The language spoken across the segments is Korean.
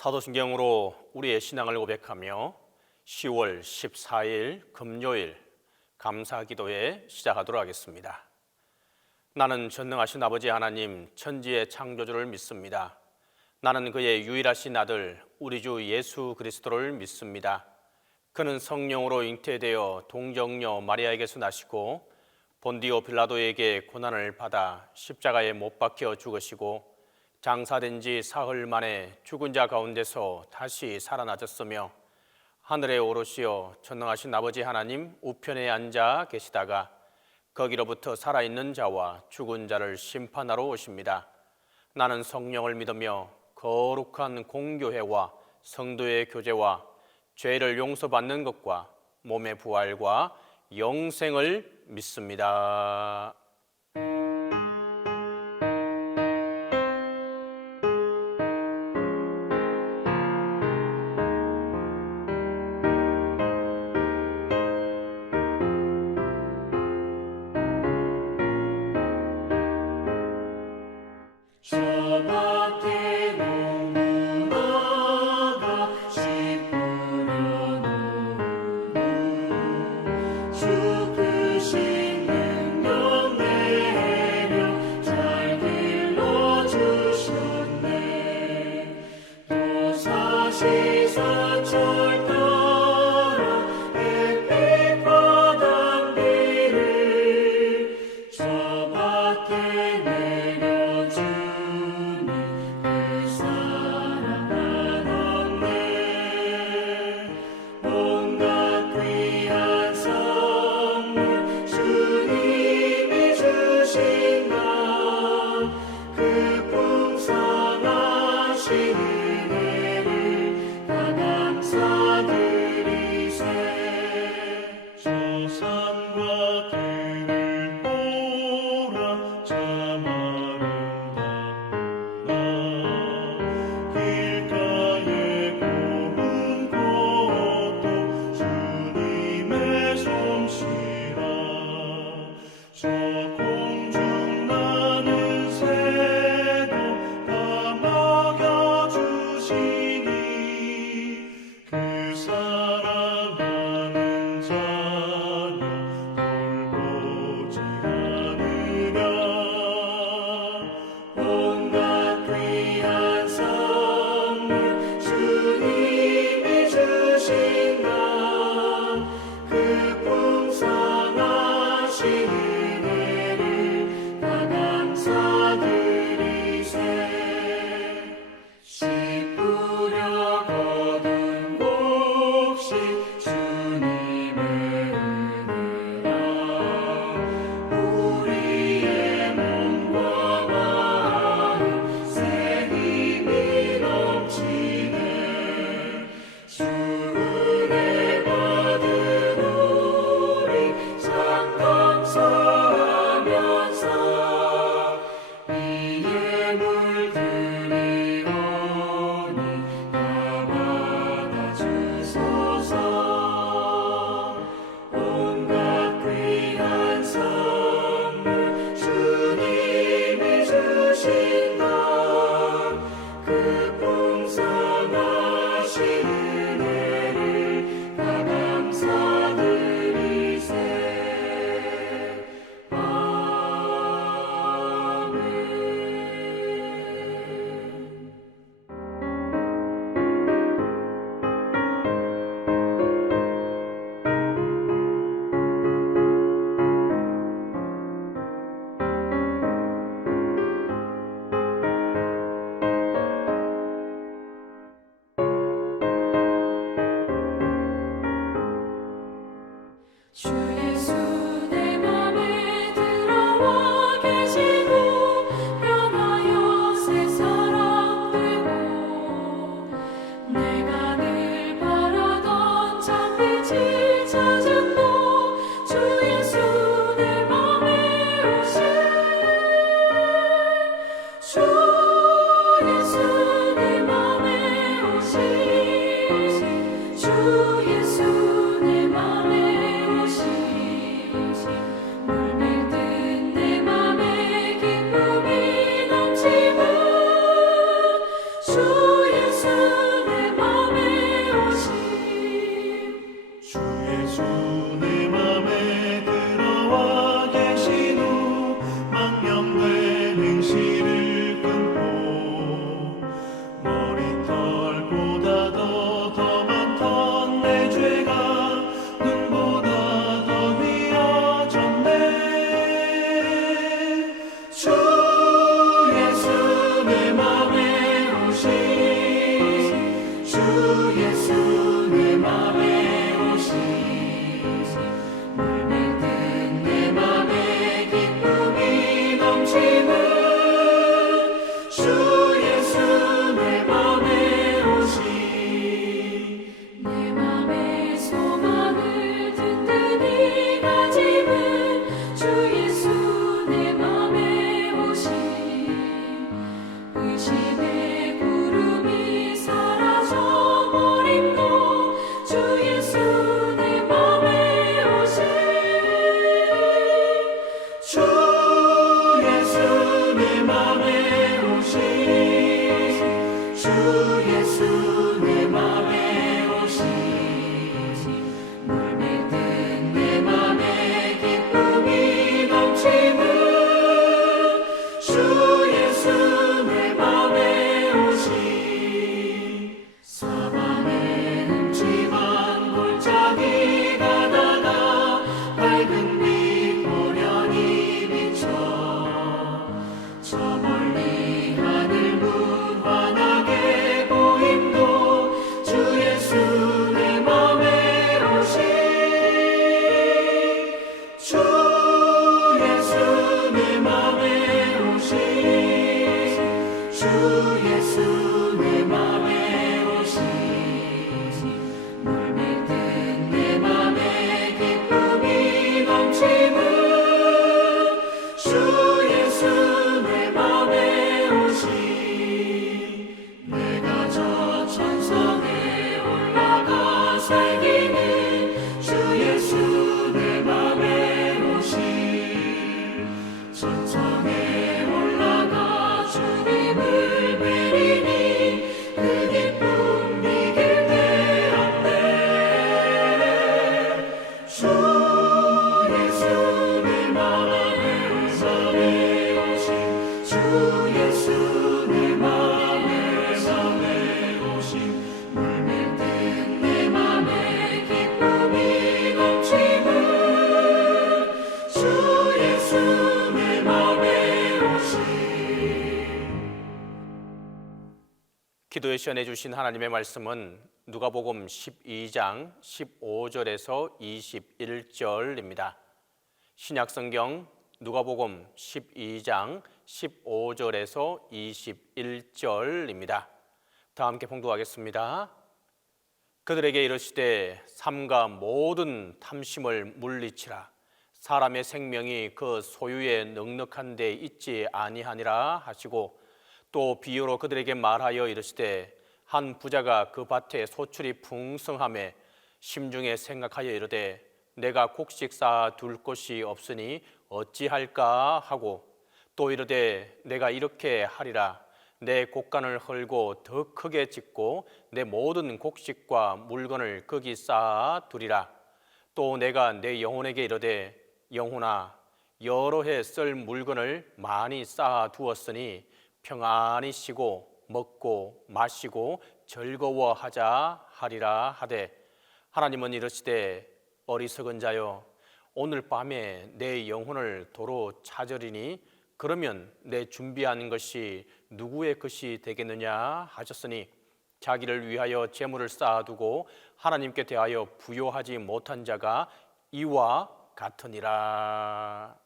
사도신경으로 우리의 신앙을 고백하며 10월 14일 금요일 감사기도회 시작하도록 하겠습니다. 나는 전능하신 아버지 하나님 천지의 창조주를 믿습니다. 나는 그의 유일하신 아들 우리 주 예수 그리스도를 믿습니다. 그는 성령으로 잉태되어 동정녀 마리아에게서 나시고 본디오 빌라도에게 고난을 받아 십자가에 못 박혀 죽으시고 장사된 지 사흘 만에 죽은 자 가운데서 다시 살아나셨으며 하늘에 오르시어 전능하신 아버지 하나님 우편에 앉아 계시다가 거기로부터 살아있는 자와 죽은 자를 심판하러 오십니다. 나는 성령을 믿으며 거룩한 공교회와 성도의 교제와 죄를 용서받는 것과 몸의 부활과 영생을 믿습니다. 행실을 끊고 머리털보다 더 많던 내 죄가 눈보다 더 휘어졌네. 주 예수 내 맘에 오신, 주 예수 내 맘에 오신, 물밀듯 내 맘에 기쁨이 넘치는 주 예수 내 맘에 오신, 내 맘의 소망을 든든히 가짐은 주 예수 내 맘에 오신, 의심의 구름이 사라져 버림도 주 예수 내 맘에 오신, 주 예수 내 맘에 오신, 주 예수 내 맘에 오신, 물밀듯 내 맘에 기쁨이 넘치는 주 예수 내 맘에 오신, 사방에 음침한 골짜기 가다가 밝은 빛 고련히 비춰 저 멀리 하늘 무한하게 보임도 주 예수 내 맘에 오신, 주 예수 내 맘에 오신, 주 예수 내 맘에 오신, 물밀듯 내 맘에 기쁨이 넘치는 주 예수 내 맘에 오신, 내가 저 천성에 올라가 살기는 주 예수 내 맘에 오신, 천성에 올라가 주님을 뵈리니 그 기쁨 이길 데 없네. 주 예수 내 맘에 오신, 주 예수 내 맘에 오신, 물밀듯 내 맘에 기쁨이 넘치는 주 예수 내 맘에 오신. 기도에 시연해 주신 하나님의 말씀은 누가복음 12장 15절에서 21절입니다. 신약성경 누가복음 12장 15절에서 21절입니다. 다 함께 봉독하겠습니다. 그들에게 이르시되 삼가 모든 탐심을 물리치라. 사람의 생명이 그 소유에 넉넉한 데 있지 아니하니라 하시고, 또 비유로 그들에게 말하여 이르시되 한 부자가 그 밭에 소출이 풍성하매 심중에 생각하여 이르되 내가 곡식 쌓아 둘 곳이 없으니 어찌할까 하고, 또 이르되 내가 이렇게 하리라. 내 곡간을 헐고 더 크게 짓고 내 모든 곡식과 물건을 거기 쌓아 두리라. 또 내가 내 영혼에게 이르되 영혼아, 여러 해 쓸 물건을 많이 쌓아 두었으니 평안히 쉬고 먹고 마시고 즐거워하자 하리라 하되, 하나님은 이르시되 어리석은 자여, 오늘 밤에 내 영혼을 도로 찾으리니 그러면 내 준비한 것이 누구의 것이 되겠느냐 하셨으니, 자기를 위하여 재물을 쌓아두고 하나님께 대하여 부요하지 못한 자가 이와 같으니라.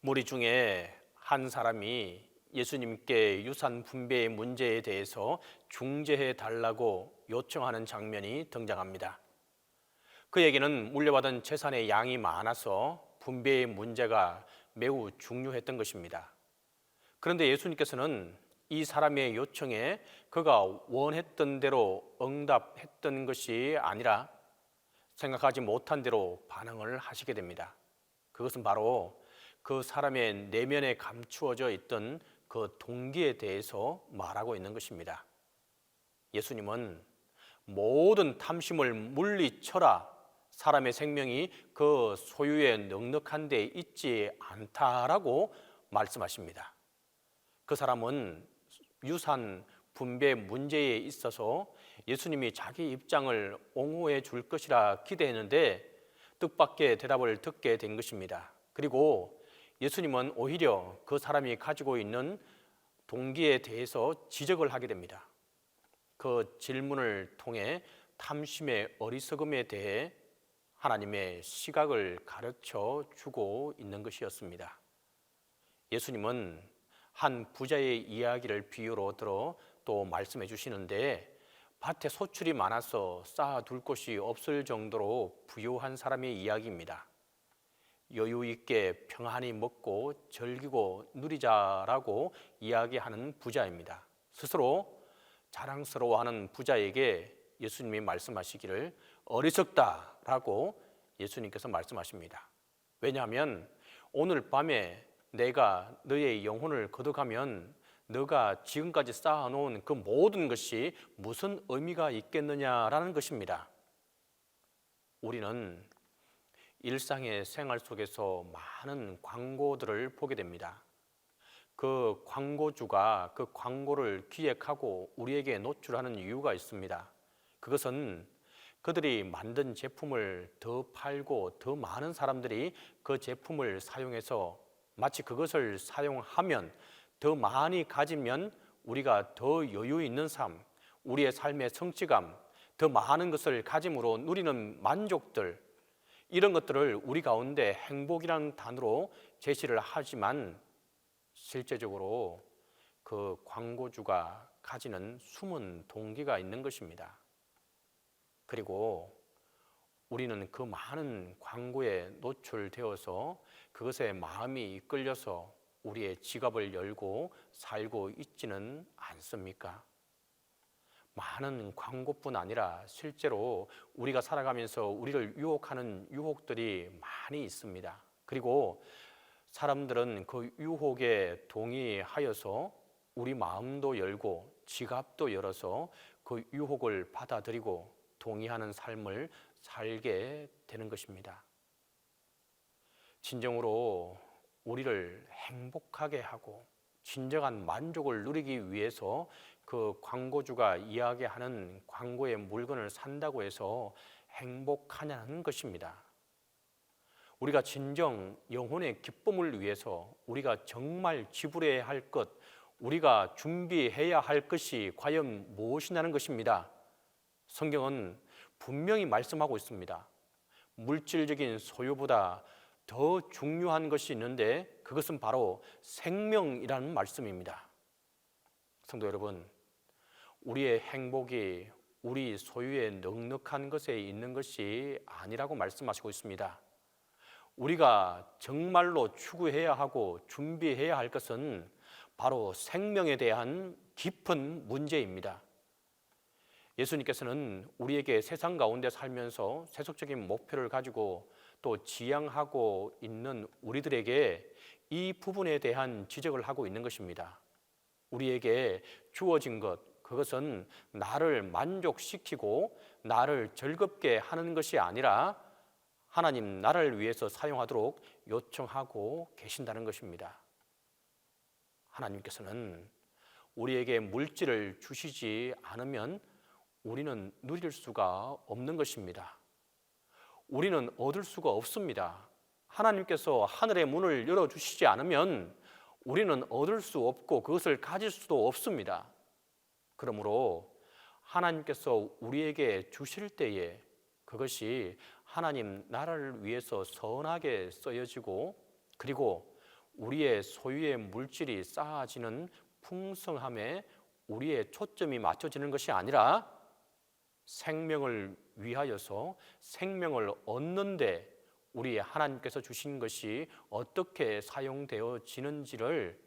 무리 중에 한 사람이 예수님께 유산 분배의 문제에 대해서 중재해 달라고 요청하는 장면이 등장합니다. 그에게는 물려받은 재산의 양이 많아서 분배의 문제가 매우 중요했던 것입니다. 그런데 예수님께서는 이 사람의 요청에 그가 원했던 대로 응답했던 것이 아니라 생각하지 못한 대로 반응을 하시게 됩니다. 그것은 바로 그 사람의 내면에 감추어져 있던 그 동기에 대해서 말하고 있는 것입니다. 예수님은 모든 탐심을 물리쳐라, 사람의 생명이 그 소유에 넉넉한 데 있지 않다라고 말씀하십니다. 그 사람은 유산 분배 문제에 있어서 예수님이 자기 입장을 옹호해 줄 것이라 기대했는데 뜻밖의 대답을 듣게 된 것입니다. 그리고 예수님은 오히려 그 사람이 가지고 있는 동기에 대해서 지적을 하게 됩니다. 그 질문을 통해 탐심의 어리석음에 대해 하나님의 시각을 가르쳐 주고 있는 것이었습니다. 예수님은 한 부자의 이야기를 비유로 들어 또 말씀해 주시는데, 밭에 소출이 많아서 쌓아둘 곳이 없을 정도로 부유한 사람의 이야기입니다. 여유 있게 평안히 먹고 즐기고 누리자라고 이야기하는 부자입니다. 스스로 자랑스러워하는 부자에게 예수님이 말씀하시기를 어리석다라고 예수님께서 말씀하십니다. 왜냐하면 오늘 밤에 내가 너의 영혼을 거둬가면 너가 지금까지 쌓아놓은 그 모든 것이 무슨 의미가 있겠느냐라는 것입니다. 우리는 일상의 생활 속에서 많은 광고들을 보게 됩니다. 그 광고주가 그 광고를 기획하고 우리에게 노출하는 이유가 있습니다. 그것은 그들이 만든 제품을 더 팔고 더 많은 사람들이 그 제품을 사용해서 마치 그것을 사용하면 더 많이 가지면 우리가 더 여유 있는 삶, 우리의 삶의 성취감, 더 많은 것을 가짐으로 누리는 만족들, 이런 것들을 우리 가운데 행복이라는 단어로 제시를 하지만 실제적으로 그 광고주가 가지는 숨은 동기가 있는 것입니다. 그리고 우리는 그 많은 광고에 노출되어서 그것에 마음이 이끌려서 우리의 지갑을 열고 살고 있지는 않습니까? 많은 광고뿐 아니라 실제로 우리가 살아가면서 우리를 유혹하는 유혹들이 많이 있습니다. 그리고 사람들은 그 유혹에 동의하여서 우리 마음도 열고 지갑도 열어서 그 유혹을 받아들이고 동의하는 삶을 살게 되는 것입니다. 진정으로 우리를 행복하게 하고 진정한 만족을 누리기 위해서 그 광고주가 이야기하는 광고의 물건을 산다고 해서 행복하냐는 것입니다. 우리가 진정 영혼의 기쁨을 위해서 우리가 정말 지불해야 할 것, 우리가 준비해야 할 것이 과연 무엇이냐는 것입니다. 성경은 분명히 말씀하고 있습니다. 물질적인 소유보다 더 중요한 것이 있는데 그것은 바로 생명이라는 말씀입니다. 성도 여러분, 우리의 행복이 우리 소유의 넉넉한 것에 있는 것이 아니라고 말씀하시고 있습니다. 우리가 정말로 추구해야 하고 준비해야 할 것은 바로 생명에 대한 깊은 문제입니다. 예수님께서는 우리에게 세상 가운데 살면서 세속적인 목표를 가지고 또 지향하고 있는 우리들에게 이 부분에 대한 지적을 하고 있는 것입니다. 우리에게 주어진 것, 그것은 나를 만족시키고 나를 즐겁게 하는 것이 아니라 하나님 나라를 위해서 사용하도록 요청하고 계신다는 것입니다. 하나님께서는 우리에게 물질을 주시지 않으면 우리는 누릴 수가 없는 것입니다. 우리는 얻을 수가 없습니다. 하나님께서 하늘의 문을 열어주시지 않으면 우리는 얻을 수 없고 그것을 가질 수도 없습니다. 그러므로 하나님께서 우리에게 주실 때에 그것이 하나님 나라를 위해서 선하게 쓰여지고 그리고 우리의 소유의 물질이 쌓아지는 풍성함에 우리의 초점이 맞춰지는 것이 아니라 생명을 위하여서 생명을 얻는데 우리 하나님께서 주신 것이 어떻게 사용되어지는지를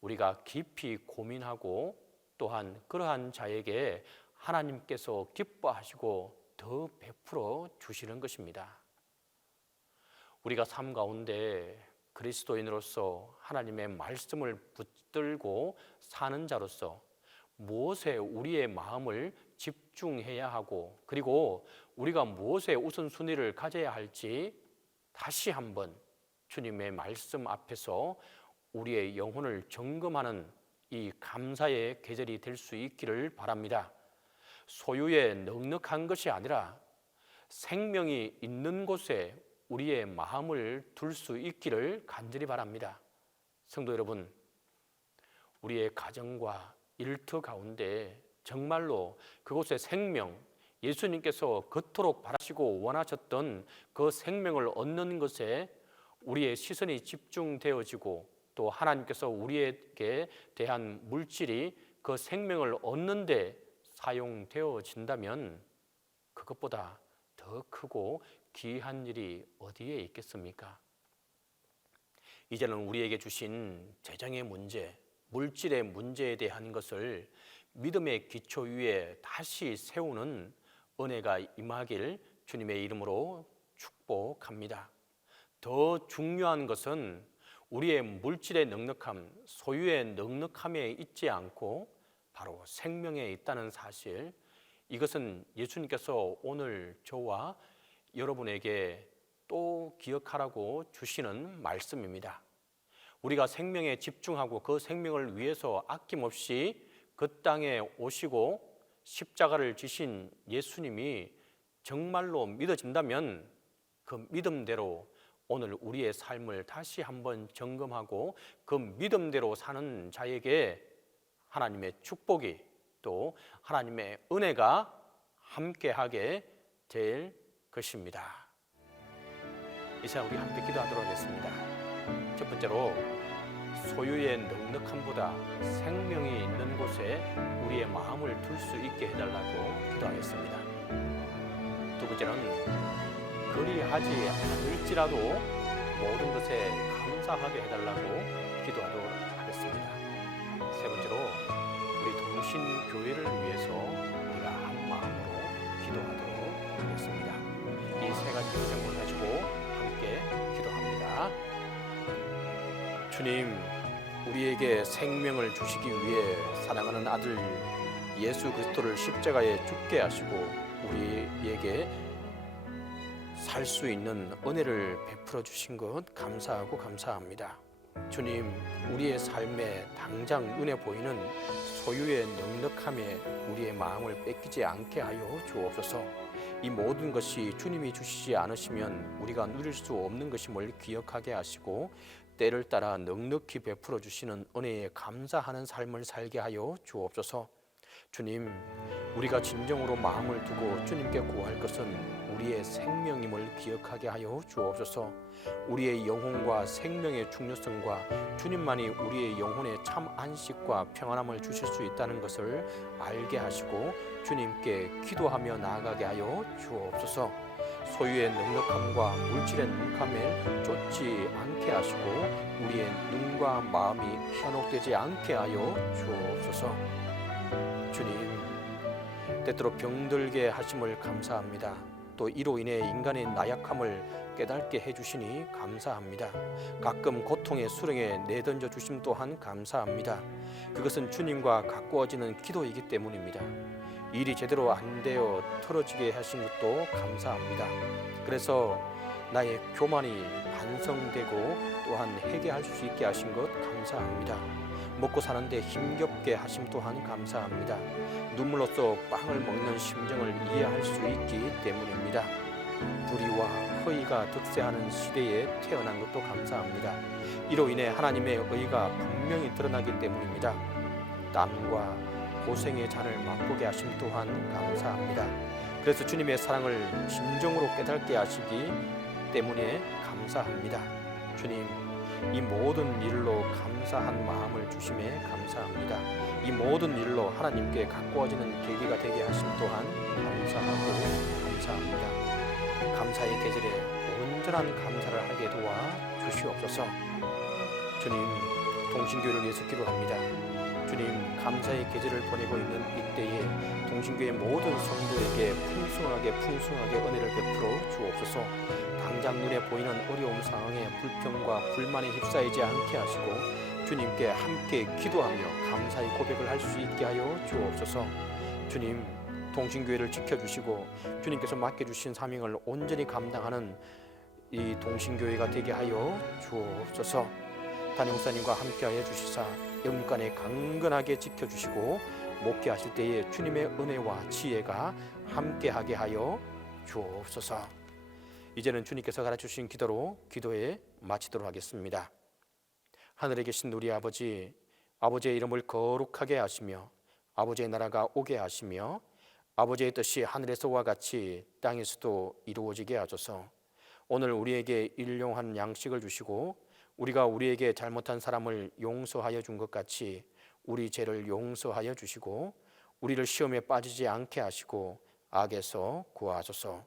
우리가 깊이 고민하고 또한 그러한 자에게 하나님께서 기뻐하시고 더 베풀어 주시는 것입니다. 우리가 삶 가운데 그리스도인으로서 하나님의 말씀을 붙들고 사는 자로서 무엇에 우리의 마음을 집중해야 하고, 그리고 우리가 무엇에 우선순위를 가져야 할지 다시 한번 주님의 말씀 앞에서 우리의 영혼을 점검하는 이 감사의 계절이 될 수 있기를 바랍니다. 소유에 넉넉한 것이 아니라 생명이 있는 곳에 우리의 마음을 둘 수 있기를 간절히 바랍니다. 성도 여러분, 우리의 가정과 일터 가운데 정말로 그곳의 생명, 예수님께서 그토록 바라시고 원하셨던 그 생명을 얻는 것에 우리의 시선이 집중되어지고, 또 하나님께서 우리에게 대한 물질이 그 생명을 얻는 데 사용되어진다면 그것보다 더 크고 귀한 일이 어디에 있겠습니까? 이제는 우리에게 주신 재정의 문제, 물질의 문제에 대한 것을 믿음의 기초 위에 다시 세우는 은혜가 임하길 주님의 이름으로 축복합니다. 더 중요한 것은 우리의 물질의 넉넉함, 소유의 넉넉함에 있지 않고 바로 생명에 있다는 사실, 이것은 예수님께서 오늘 저와 여러분에게 또 기억하라고 주시는 말씀입니다. 우리가 생명에 집중하고 그 생명을 위해서 아낌없이 그 땅에 오시고 십자가를 지신 예수님이 정말로 믿어진다면 그 믿음대로 오늘 우리의 삶을 다시 한번 점검하고 그 믿음대로 사는 자에게 하나님의 축복이, 또 하나님의 은혜가 함께하게 될 것입니다. 이 시간 우리 함께 기도하도록 하겠습니다. 첫 번째로, 소유의 넉넉함보다 생명이 있는 곳에 우리의 마음을 둘 수 있게 해달라고 기도하겠습니다. 두 번째는, 그리하지 않을지라도 모든 것에 감사하게 해달라고 기도하도록 하겠습니다. 세 번째로, 우리 동신교회를 위해서 우리가 한 마음으로 기도하도록 하겠습니다. 이 세 가지 결정을 가지고 함께 기도합니다. 주님, 우리에게 생명을 주시기 위해 사랑하는 아들 예수 그리스도를 십자가에 죽게 하시고 우리에게 살 수 있는 은혜를 베풀어 주신 것 감사하고 감사합니다. 주님, 우리의 삶에 당장 눈에 보이는 소유의 넉넉함에 우리의 마음을 뺏기지 않게 하여 주옵소서. 이 모든 것이 주님이 주시지 않으시면 우리가 누릴 수 없는 것임을 기억하게 하시고, 때를 따라 넉넉히 베풀어 주시는 은혜에 감사하는 삶을 살게 하여 주옵소서. 주님, 우리가 진정으로 마음을 두고 주님께 구할 것은 우리의 생명임을 기억하게 하여 주옵소서. 우리의 영혼과 생명의 중요성과 주님만이 우리의 영혼에 참 안식과 평안함을 주실 수 있다는 것을 알게 하시고 주님께 기도하며 나아가게 하여 주옵소서. 소유의 넉넉함과 물질의 넉넉함을 쫓지 않게 하시고 우리의 눈과 마음이 현혹되지 않게 하여 주옵소서. 주님, 때때로 병들게 하심을 감사합니다. 또 이로 인해 인간의 나약함을 깨닫게 해주시니 감사합니다. 가끔 고통의 수렁에 내던져 주심 또한 감사합니다. 그것은 주님과 가까워지는 기도이기 때문입니다. 일이 제대로 안 되어 틀어지게 하신 것도 감사합니다. 그래서 나의 교만이 반성되고 또한 회개할 수 있게 하신 것 감사합니다. 먹고 사는데 힘겹게 하심 또한 감사합니다. 눈물로써 빵을 먹는 심정을 이해할 수 있기 때문입니다. 불의와 허위가 득세하는 시대에 태어난 것도 감사합니다. 이로 인해 하나님의 의가 분명히 드러나기 때문입니다. 땀과 고생의 잔을 맛보게 하심 또한 감사합니다. 그래서 주님의 사랑을 진정으로 깨닫게 하시기 때문에 감사합니다. 주님, 이 모든 일로 감사한 마음을 주심에 감사합니다. 이 모든 일로 하나님께 가까워지는 계기가 되게 하심 또한 감사하고 감사합니다. 감사의 계절에 온전한 감사를 하게 도와 주시옵소서. 주님, 동신교회를 위해서 기도합니다. 주님, 감사의 계절을 보내고 있는 이때에 동신교회 모든 성도에게 풍성하게 은혜를 베풀어 주옵소서. 당장 눈에 보이는 어려움 상황에 불평과 불만에 휩싸이지 않게 하시고 주님께 함께 기도하며 감사의 고백을 할 수 있게 하여 주옵소서. 주님, 동신교회를 지켜주시고 주님께서 맡겨주신 사명을 온전히 감당하는 이 동신교회가 되게 하여 주옵소서. 담임 목사님과 함께하여 주시사 영육간에 강건하게 지켜주시고 목회하실 때에 주님의 은혜와 지혜가 함께하게 하여 주옵소서. 이제는 주님께서 가르쳐주신 기도로 기도에 마치도록 하겠습니다. 하늘에 계신 우리 아버지, 아버지의 이름을 거룩하게 하시며 아버지의 나라가 오게 하시며 아버지의 뜻이 하늘에서와 같이 땅에서도 이루어지게 하소서. 오늘 우리에게 일용할 양식을 주시고 우리가 우리에게 잘못한 사람을 용서하여 준 것 같이 우리 죄를 용서하여 주시고 우리를 시험에 빠지지 않게 하시고 악에서 구하소서.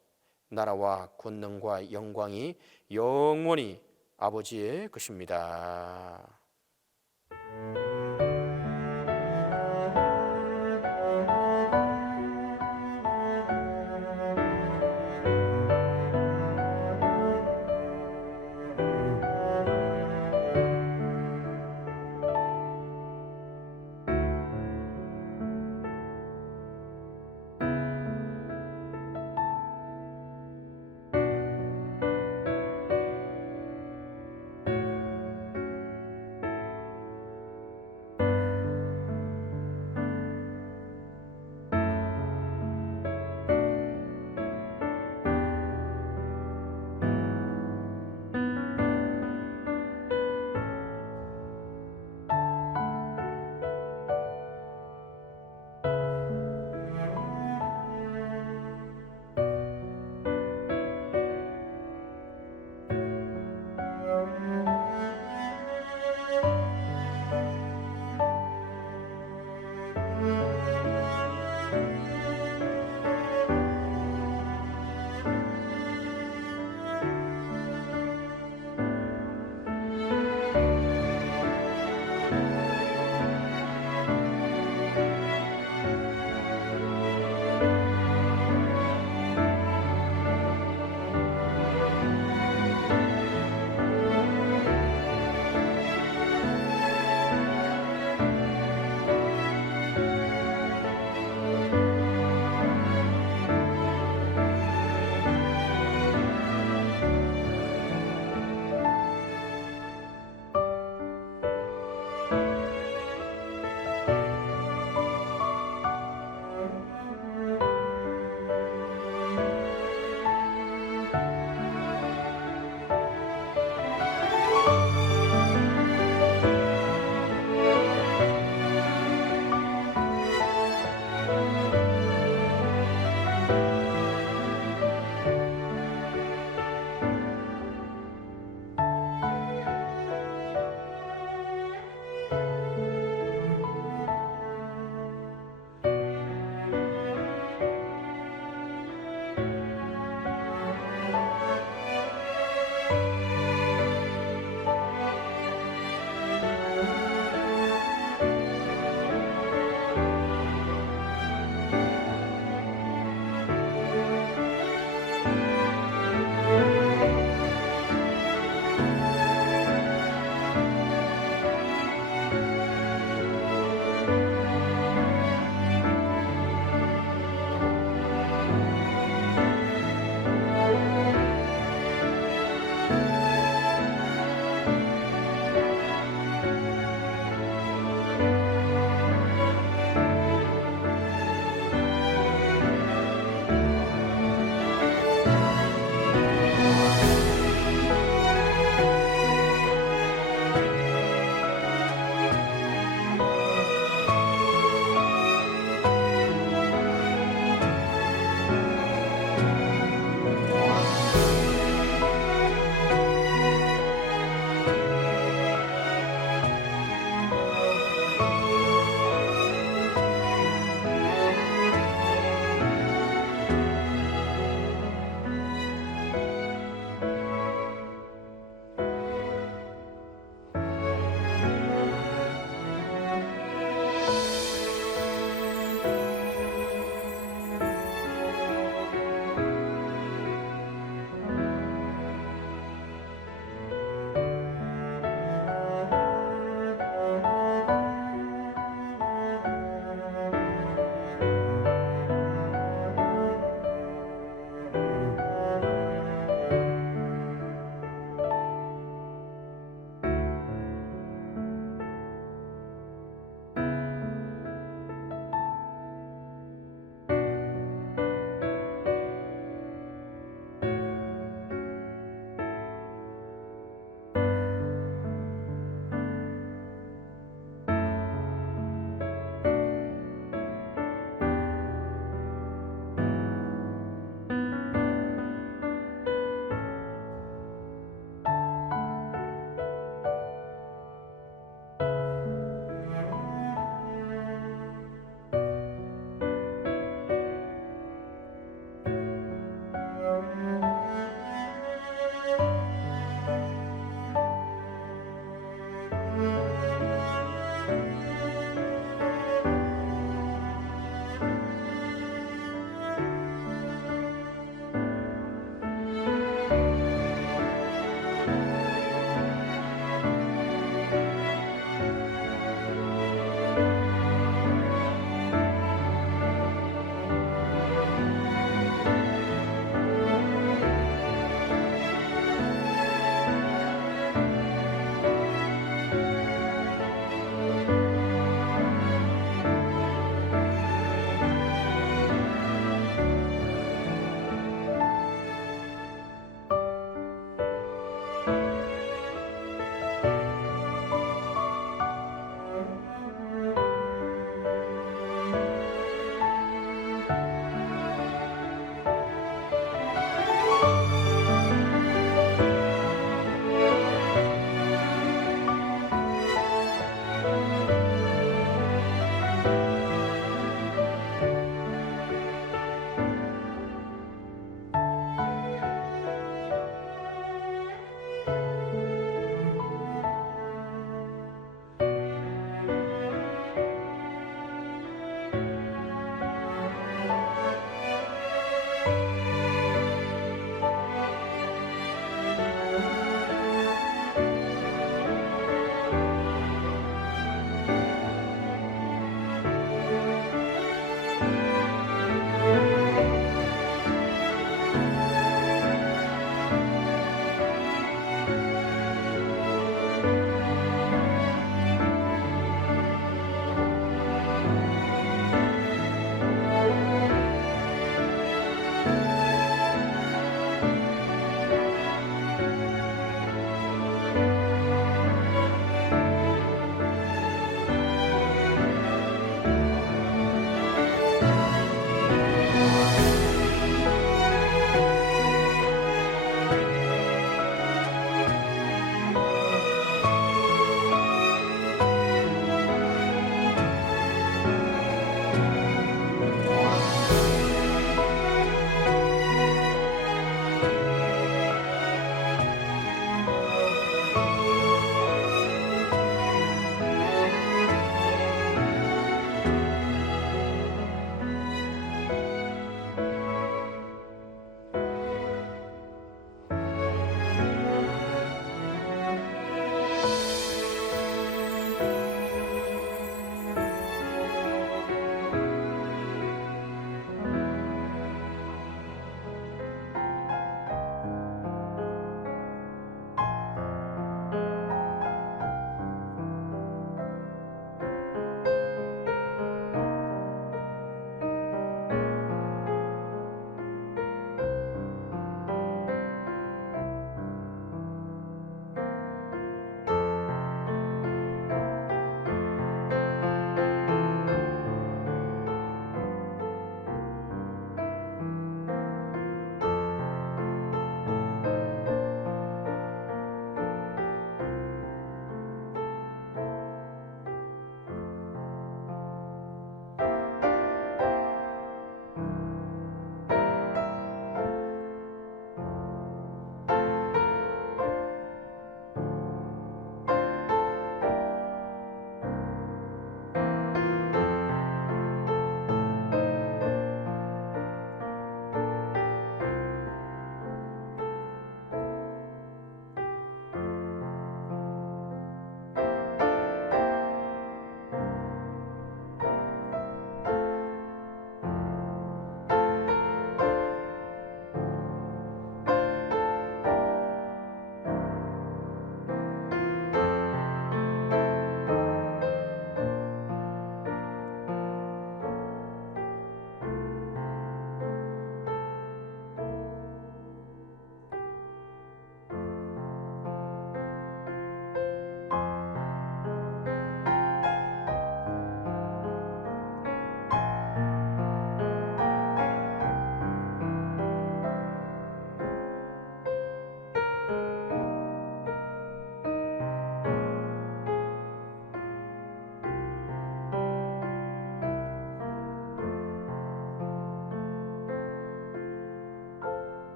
나라와 권능과 영광이 영원히 아버지의 것입니다.